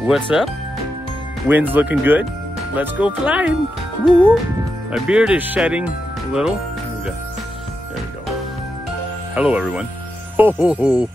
What's up? Wind's looking good. Let's go flying. Woo! My beard is shedding a little. There we go. Hello, everyone. Ho, ho, ho.